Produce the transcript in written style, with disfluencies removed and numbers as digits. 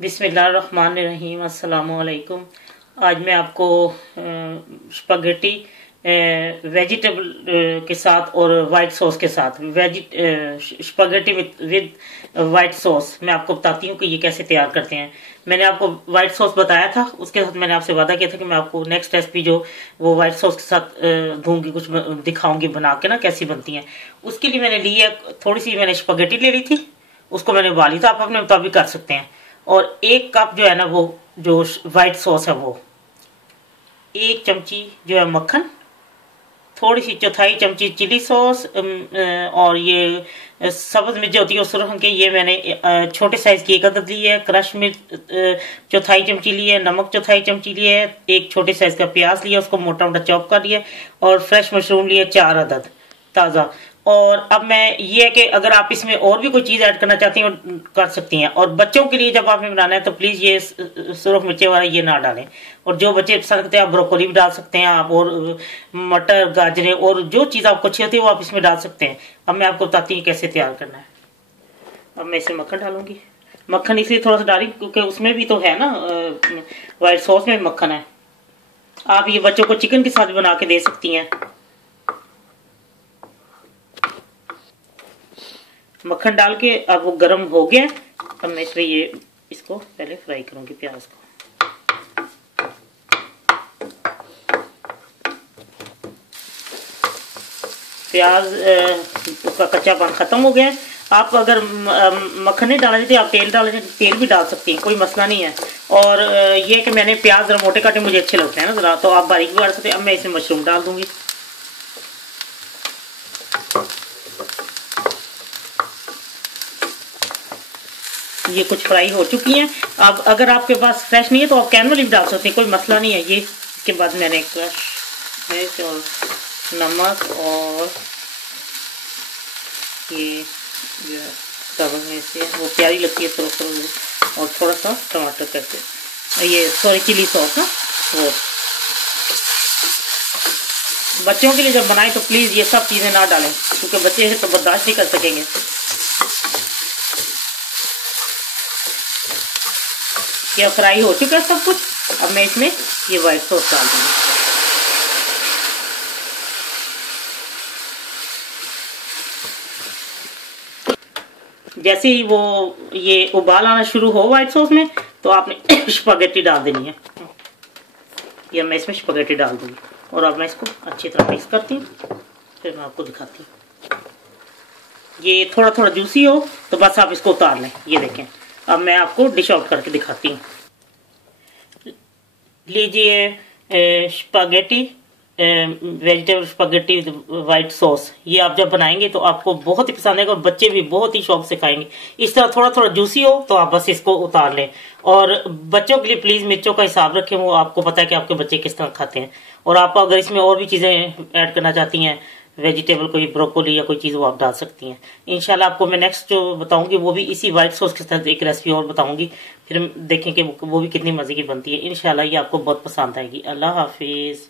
बिस्मिल्लाहिर्रहमानिर्रहीम। अस्सलामुअलैकुम। आज मैं आपको स्पगेटी वेजिटेबल के साथ और वाइट सॉस के साथ स्पगेटी विद वाइट सॉस मैं आपको बताती हूँ कि ये कैसे तैयार करते हैं। मैंने आपको वाइट सॉस बताया था, उसके साथ मैंने आपसे वादा किया था कि मैं आपको नेक्स्ट रेसिपी जो वो वाइट सॉस के साथ दूंगी, कुछ दिखाऊंगी बना के ना कैसी बनती हैं। उसके लिए मैंने ली है थोड़ी सी, मैंने स्पगेटी ले ली थी, उसको मैंने उबाली था, आप अपने मुताबिक कर सकते हैं। और 1 कप जो है ना वो जो वाइट सॉस है वो, 1 चमची जो है मक्खन, थोड़ी सी 1/4 चमची चिली सॉस, और ये सब्ज मिर्च होती है सुरख के, ये मैंने छोटे साइज की 1 अदद ली है। क्रश मिर्च 1/4 चमची ली है। नमक 1/4 चमची ली है। 1 छोटे साइज का प्याज लिया, उसको मोटा मोटा चॉप कर लिया। और फ्रेश मशरूम लिए 4 अदद ताज़ा। और अब मैं ये है कि अगर आप इसमें और भी कोई चीज़ ऐड करना चाहती हैं कर सकती हैं। और बच्चों के लिए जब आपने बनाना है तो प्लीज़ ये सुरख मिर्चे वाला ये ना डालें। और जो बच्चे पसंद करते हैं आप ब्रोकोली भी डाल सकते हैं आप, और मटर, गाजरें और जो चीज़ आपको अच्छी होती है वो आप इसमें डाल सकते हैं। अब मैं आपको बताती हूँ कैसे तैयार करना है। अब मैं इसमें मक्खन डालूंगी। मक्खन इसलिए थोड़ा सा डाली क्योंकि उसमें भी तो है ना, वाइट सॉस में मक्खन है। आप ये बच्चों को चिकन के साथ बना के दे सकती हैं। मक्खन डाल के अब वो गर्म हो गया। अब मैं इसमें इसको पहले फ्राई करूंगी प्याज को। प्याज उसका कच्चापन खत्म हो गया। आप अगर मक्खन नहीं डालना चाहते आप तेल डालना चाहते तेल भी डाल सकती हैं, कोई मसला नहीं है। और ये कि मैंने प्याज जरा मोटे काटे मुझे अच्छे लगते हैं ना ज़रा, तो आप बारीक भी काट सकते हैं। अब मैं इसमें मशरूम डाल दूंगी। ये कुछ फ्राई हो चुकी हैं। अब अगर आपके पास फ्रेश नहीं है तो आप कैन वाली भी डाल सकते हैं, कोई मसला नहीं है। ये इसके बाद मैंने क्रश मिर्च और नमक और ये सब्ज़ मिर्च है वो प्यारी लगती है और थोड़ा सा टमाटर करके, ये सॉरी चिली सॉस ना वो। बच्चों के लिए जब बनाएं तो प्लीज़ ये सब चीज़ें ना डालें क्योंकि बच्चे तो बर्दाश्त नहीं कर सकेंगे। ये फ्राई हो चुका है सब कुछ। अब मैं इसमें ये वाइट सॉस डाल दूंगी। जैसे ही वो ये उबाल आना शुरू हो वाइट सॉस में तो आपने स्पगेटी डाल देनी है। ये मैं इसमें स्पगेटी डाल दूंगी और अब मैं इसको अच्छी तरह मिक्स करती हूँ, फिर मैं आपको दिखाती हूँ। ये थोड़ा थोड़ा जूसी हो तो बस आप इसको उतार लें। ये देखें, अब मैं आपको डिश आउट करके दिखाती हूँ। लीजिए spaghetti, vegetable spaghetti white sauce. ये आप जब बनाएंगे तो आपको बहुत ही पसंद आएगा और बच्चे भी बहुत ही शौक से खाएंगे। इस तरह थोड़ा थोड़ा जूसी हो तो आप बस इसको उतार लें। और बच्चों के लिए प्लीज़ मिर्चों का हिसाब रखें, वो आपको पता है कि आपके बच्चे किस तरह खाते हैं। और आप अगर इसमें और भी चीज़ें ऐड करना चाहती हैं, वेजिटेबल कोई ब्रोकोली या कोई चीज़, वो आप डाल सकती हैं। इंशाल्लाह आपको मैं नेक्स्ट जो बताऊंगी वो भी इसी वाइट सॉस के साथ एक रेसिपी और बताऊंगी, फिर देखें कि वो भी कितनी मज़े की बनती है। इंशाल्लाह ये आपको बहुत पसंद आएगी। अल्लाह हाफिज़।